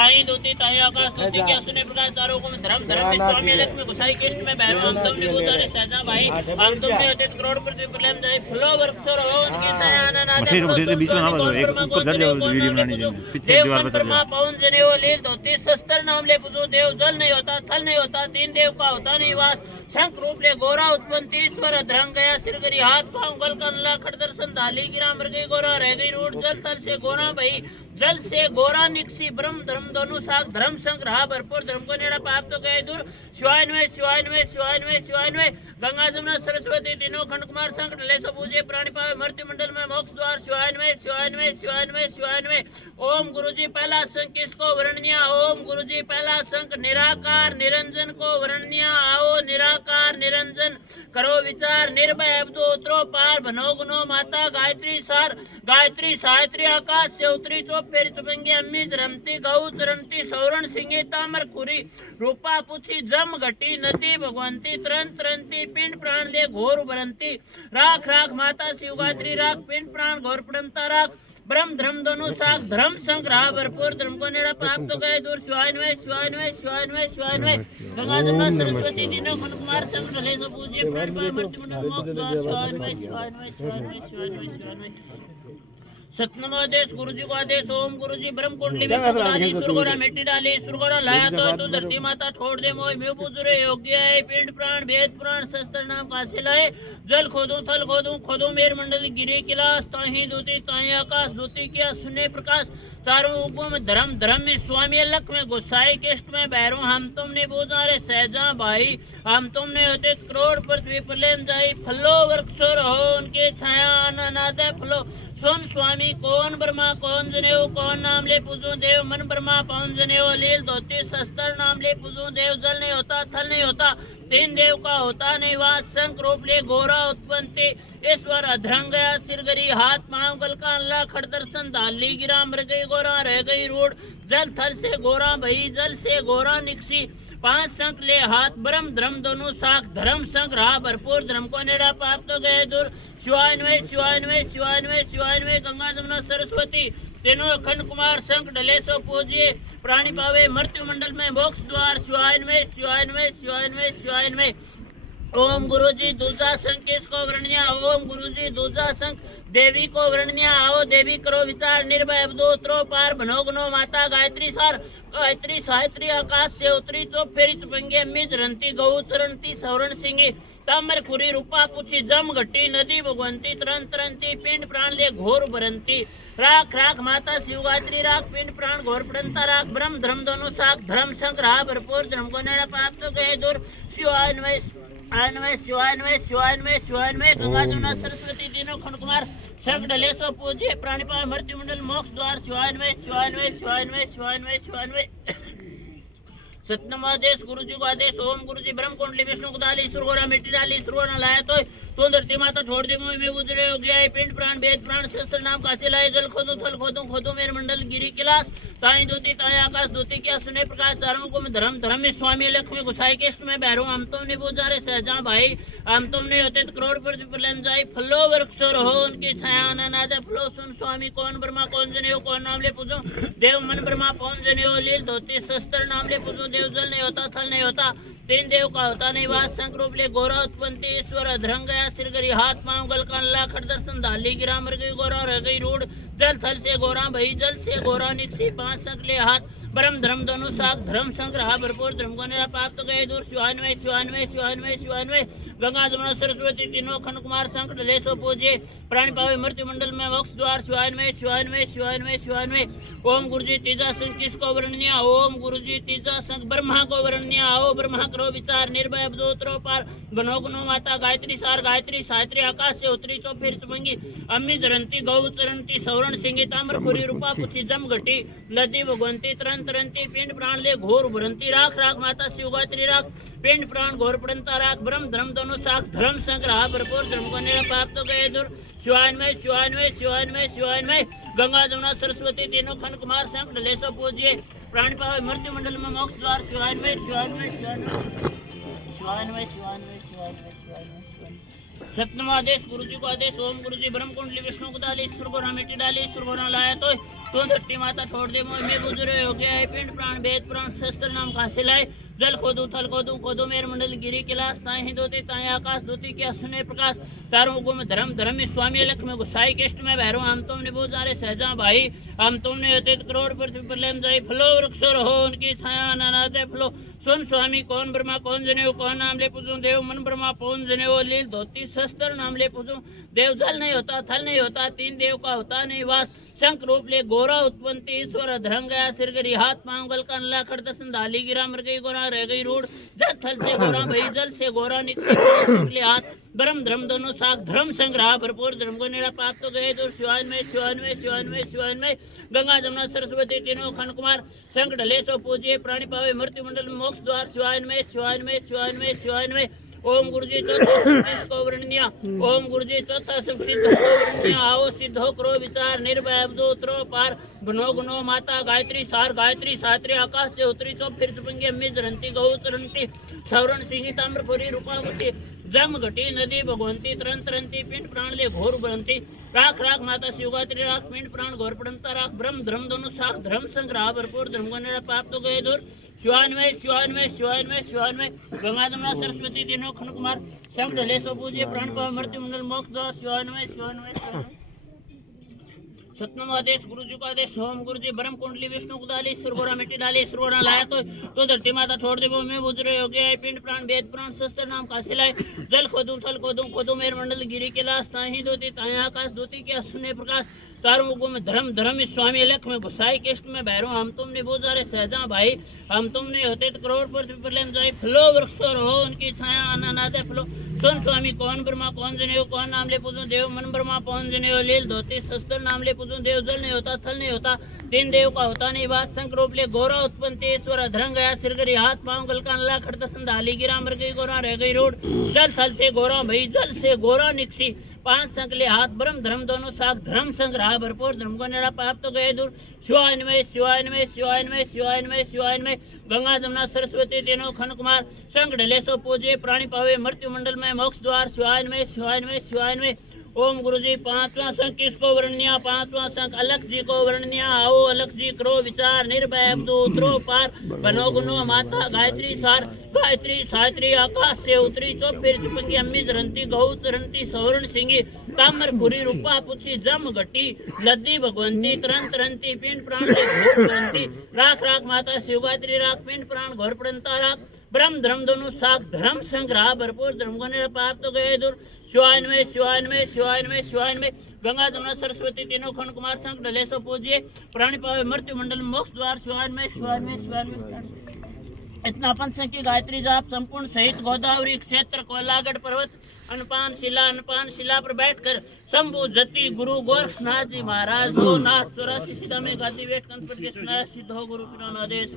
ताई दूती ताई आकाश दूती क्या सुने प्रकाश चारों को धर्म धर्म में स्वामी अलग में गोसाई कृष्ण में भैरव हम तुमने उतारे सहजा भाई हम तुमने होते करोड़ पृथ्वी प्रलय जाए फलो वर्ष और हो उनके सयाना नादे बीच में ना बस एक ऊपर चढ़ जाओ वीडियो बनानी चाहिए पीछे देव दीवार मन पर चढ़ ब्रह्मा जाओ पवन जने वो लील धोती शस्त्र नाम ले पूजो देव जल नहीं होता थल नहीं होता तीन देव का होता निवास शंख रूप ले गोरा उत्पन्न ईश्वर अधरंग गया सिरगरी हाथ पांव गल कनला खड़ दर्शन धाली गिरा मृग गोरा रह गई रूट जल थल से गोरा भई जल से गोरा निकसी ब्रह्म धर्म दोनों साग धर्म संग रहा भरपूर धर्म को नेड़ा पाप तो गए दूर शिवान्वय शिवान्वय शिवान्वय शिवान्वय गंगा जमुना सरस्वती तीनों खंड कुमार संकट ले सब पूजे प्राणी पावे मृत्यु मंडल में मोक्ष द्वार शिवान्वय शिवान्वय शिवान्वय शिवान्वय ओम गुरुजी पहला संक किसको वर्णनिया ओम गुरुजी पहला संक निराकार निरंजन को वर्णनिया आओ निराकार निरंजन करो विचार निर्भय अब्दो उतरो पार बनो गुनो माता गायत्री सार गायत्री सायत्री आकाश से उतरी चोप फेरी चुपेंगे अम्मी रमती गौ चरणती सौरण सिंगे तामर खुरी रूपा पुछी जम घटी नदी भगवंती तरन तरंती पिंड प्राण ले घोर भरंती राख राख माता शिव गायत्री राख पिंड प्राण घोर पड़ंता राख ब्रह्म धर्म दोनों साख धर्म संग्रह भरपूर धर्म को नेड़ा पाप तो गए दूर शिवान्वय शिवान्वय शिवान्वय शिवान्वय गंगा जमुना सरस्वती तीनों खंड कुमार संग ढले सब पूजे प्राण पावे मृत्यु मंडल मोक्ष द्वार शिवान्वय शिवान्वय शिवान्वय शिवान्वय शिवान्वय सतनम आदेश गुरुजी को आदेश ओम गुरुजी ब्रह्म कुंडली विष्णु को डाली सुरगोरा मिट्टी डाली सुरगोरा लाया तो धरती माता छोड़ दे मोह म्यू पूजरे योग्य है पिंड प्राण वेद पुराण शस्त्र नाम कासे लाए जल खोदूं थल खोदूं मेर मंडल गिरे किलास ताही दूती ताही आकाश दूती किया सुने प्रकाश चारों उगों में धर्म धर्म में स्वामी अलग में गोसाई केष्ट में भैरव हम तुमने बोझा रे सहजा भाई हम तुमने होते करोड़ पृथ्वी प्रलय जाई फलो वृक्षोर हो उनके छाया अनादे फलो सुन स्वामी कौन ब्रह्मा कौन जनेऊ कौन नाम ले पूजो देव मन ब्रह्मा पवन जनेऊ लील धोती शस्त्र नाम ले पूजो देव जल नहीं होता थल नहीं होता तीन देव का होता नहीं वास शंख रूप ले गोरा उत्पन्ति ईश्वर अधरंग गया सिरगरी हाथ पांव गल का अल्लाह खड़ दर्शन धाली गिरा मृग गोरा रह गई रोड जल थल से गोरा भई जल से गोरा निकसी पांच शंख ले हाथ ब्रह्म धर्म दोनों साख धर्म संग रहा भरपूर धर्म को नेड़ा पाप तो गए दूर शिवान्वय शिवान्वय शिवान्वय शिवान्वय गंगा जमुना सरस्वती तीनों अखंड कुमार संक डले सो पूजिए प्राणी पावे मृत्यु मंडल में मोक्ष द्वार शिवान्वय शिवान्वय शिवान्वय शिवान्वय ओम गुरुजी दूजा संक किसको वर्णनिया ओम गुरुजी दूजा संक देवी को वर्णनिया आओ देवी करो विचार निर्भय अवधोत्रो पार भनोगनो माता गायत्री सार गायत्री सायत्री आकाश से उतरी चोप फेरी चुपेंगे अम्मी रंती गौ चरणती सवरण सिंगी तामर खुरी रूपा पुछी जम घटी नदी भगवंती तरन तरंती पिंड प्राण ले घोर भरंती राख राख माता शिव गायत्री राख पिंड प्राण घोर पड़ंता राख ब्रह्म धर्म दोनों साख धर्म संग रहा भरपूर धर्म को नेड़ा पाप तो गए दूर शिवान्वय शिवान्वय शिवान्वय शिवान्वय शिवान्वय गंगा जमुना सरस्वती तीनों खंड कुमार संग डले सो पूजे प्राणी पावे मृत्यु मंडल मोक्ष द्वार शिवान्वय शिवान्वय शिवान्वय शिवान्वय शिवान्वय सतनम आदेश गुरुजी को आदेश ओम गुरुजी ब्रह्म कुंडली विष्णु को डाली सुरगोरा मिट्टी डाली सुरगोरा लाया तो धरती माता छोड़ दे मोह में गुजरे हो गया पिंड प्राण वेद प्राण शस्त्र नाम कासे लाए जल खोदो थल खोदो मेरे मंडल गिरी किलास ताई दूती ताई आकाश दूती क्या सुने प्रकाश चारों को में धर्म धर्म में स्वामी अलग में गोसाई केष्ट में भैरव हम तुमने बोझा रे सहजा भाई हम तुमने होते करोड़ पृथ्वी प्रलय जाई फलो वृक्षोर हो उनकी छाया अनादे फलो सुन स्वामी कौन ब्रह्मा कौन जनेऊ कौन नाम ले पूजो देव मन ब्रह्मा पवन जनेऊ लील धोती शस्त्र नाम ले पूजो देव जल नहीं होता थल नहीं होता तीन देव का होता नहीं वास शंख रूप ले गोरा उत्पन्ति ईश्वर अधरंग गया सिरगरी हाथ पांव गल का अल्लाह खड़ दर्शन धाली गिरा मृग गोरा रह गई रूड जल थल से गोरा भई जल से गोरा निकसी पांच शंख ले हाथ ब्रह्म धर्म दोनों साख धर्म संग रहा भरपूर धर्म को नेड़ा पाप तो गए दूर शिवान्वय शिवान्वय शिवान्वय शिवान्वय गंगा जमुना सरस्वती तीनों खंड कुमार संकट डले सो पूजे प्राणी पावे मृत्यु मंडल में मोक्ष द्वार शिवान्वय शिवान्वय शिवान्वय शिवान्वय ओम गुरुजी तीजा संघ किसको वर्णनिया ओम गुरुजी तीजा संघ ब्रह्मा को वर्णनिया आओ ब्रह्मा करो विचार निर्भय अवधोत्रो पार गणोगनो माता गायत्री सार गायत्री सायत्री आकाश से उतरी चो फिर चुमंगी अम्मी जरंती गौ चरणती सवरण सिंगी ताम्र खुरी रूपा पुछी जम घटी नदी भगवंती तरन तरंती पिंड प्राण ले घोर भरंती राख राख माता शिव गायत्री राख पिंड प्राण घोर पड़ंता राख ब्रह्म धर्म दोनों साख धर्म संग्रह भरपूर धर्म को नेड़ा पाप तो गए दूर शिवान्वय शिवान्वय शिवान्वय शिवान्वय गंगा जमुना सरस्वती तीनों खंड कुमार संग डले सो पूजिए प्राणी पावे मृत्यु मंडल में मोक्ष द्वार शिवान्वय शिवान्वय शिवान्वय शिवान्वय शिवान्वय शिवान्वय शिवान्वय सप्तम आदेश गुरु जी को आदेश ओम गुरु जी ब्रह्म कुंडली विष्णु को डाली ईश्वर को मिट्टी डाली ईश्वर को लाया तो धरती माता छोड़ दे मैं बुजुर्ग हो गया है पिंड प्राण वेद प्राण शस्त्र नाम कहाँ से लाए जल खोदू थल खोदू मेर मंडल गिरी किलास ताए ही दोते ताए आकाश दोती क्या सुने प्रकाश चारों मुगों में धर्म धर्म में स्वामी लख में गुसाई केष्ट में भैरव हम तुमने बोझ जा रहे सहजा भाई हम तुमने अतीत करोड़ पृथ्वी पर लेम जाई फलो वृक्ष रहो उनकी छाया नानाते फलो सुन स्वामी कौन ब्रह्मा कौन जनेऊ कौन नाम ले पूजू देव मन ब्रह्मा कौन जनेऊ लील धोती शस्त्र नाम ले पूजू देव जल नहीं होता थल नहीं होता तीन देव का होता नहीं वास शंख रूप ले गोरा उत्पत्ति ईश्वर धरंग गया सिरगरी हाथ पांव गल का अल्लाह खड़ दर्शन दाली गिरा मर गई गोरा रह गई रूढ़ जल थल से गोरा भई जल से गोरा निकसे शंखले हाथ ब्रह्म धर्म दोनों साख धर्म संग्रह भरपूर धर्म को निरा पाप तो गए दूर शिवान में शिवान में शिवान में शिवान में गंगा जमुना सरस्वती तीनों खंड कुमार संग ढले सो पूजिए प्राणी पावे मृत्यु मंडल में मोक्ष द्वार शिवान में शिवान में शिवान में शिवान में ओम गुरुजी चौथा शक्ति को वर्णिया ओम गुरुजी चौथा शक्ति को वर्णिया आओ सिद्ध हो करो विचार निर्भय उतरो पार गुनो गुनो माता गायत्री सार गायत्री सात्री आकाश से उतरी चो फिर चुपंगी अम्मी जरंती गौ चरंती सवरण सिंही ताम्रपुरी रूपावती जम घटी नदी भगवंती तरन तरंती पिंड प्राण ले घोर बनती राख राख माता शिवगात्री राख पिंड प्राण घोर पड़ता राख ब्रह्म धर्म दोनों साख धर्म संग्रह भरपूर धर्म को निरा पाप तो गए दूर शिवान में शिवान में शिवान में शिवान में गंगा जमुना सरस्वती तीनों खंड कुमार संग ढले सो पूज्य प्राण पाव मृत्यु मंडल मोक्ष द्वार शिवान में शिवान में शिवान में सतनाम आदेश गुरु जी का आदेश ओम गुरु जी ब्रह्म कुंडली विष्णु को डाली ईश्वर गोरा मिट्टी डाली ईश्वर गोरा लाया तो धरती माता छोड़ दे वो में बुजुर्ग हो गया है पिंड प्राण वेद प्राण शस्त्र नाम कहाँ से लाए जल खोदू थल खोदू मेर मंडल गिरी के लाश ताही दोती ताहे आकाश दोती क्या सुने प्रकाश चारों मुगों में धर्म धर्म स्वामी लख में गुसाई केष्ट में भैरव हम तुमने बोझ जा रहे सहजा भाई हम तुमने होते करोड़ पृथ्वी पर लेम जाए फलो वृक्ष रहो उनकी छाया अनानाते फलो सुन स्वामी कौन ब्रह्मा कौन जनेऊ कौन नाम ले पूजो देव मन ब्रह्मा कौन जनेऊ लील धोती शस्त्र नाम ले पूजो देव जल नहीं होता थल नहीं होता तीन देव का होता नहीं बात संक रूप ले गोरा उत्पत्ति ईश्वर धरंग गया सिरगरी हाथ पांव गल का अल्लाह खड़ दर्शन दाली गिरा मर गई गोरा रह गई रोड जल थल से गोरा भई जल से गोरा निकसी पांच संकले हाथ ब्रह्म धर्म दोनों साख धर्म संग्रह भरपूर धर्म को निरा पाप तो गए दूर शिवान में शिवान में शिवान में शिवान में शिवान में गंगा जमुना सरस्वती तीनों खंड कुमार संग ढले सो पूजे प्राणी पावे मृत्यु मंडल में मोक्ष द्वार शिवान में शिवान में शिवान में ओम गुरु जी पांचवा संख किसको वर्णनिया पांचवा संख अलख जी को वर्णनिया आओ अलख जी करो विचार निर्भय उतरो पार बनो गुनो माता गायत्री सार गायत्री सात्री आकाश से उतरी चो फिर चुपंगी अम्मी जरंती गौ चरंती सवरण सिंगी तामर पुरी रूपा पुछी जम घटी लद्दी भगवंती तरन तरंती पिंड प्राण ले घोर पड़ंती राख राख माता शिवगात्री राख पिंड प्राण घोर पड़ंता राख ब्रह्म धर्म दोनों साख धर्म संग्रह भरपूर धर्म को निरा पाप तो गए दूर शिवान में शिवान में शिवान में शिवान में गंगा जमुना सरस्वती तीनों खंड कुमार संग ढले सो पूजिए प्राणी पावे मृत्यु मंडल मोक्ष द्वार शिवान में शिवान में शिवान में इतना पंच की गायत्री जाप संपूर्ण सहित गोदावरी क्षेत्र कोलागढ़ पर्वत अनपान शिला पर बैठकर शंभु जति गुरु गोरखनाथ जी महाराज दो नाथ 84 सीधा में गादी वेट कंठ पर सिद्ध हो गुरु पिराना आदेश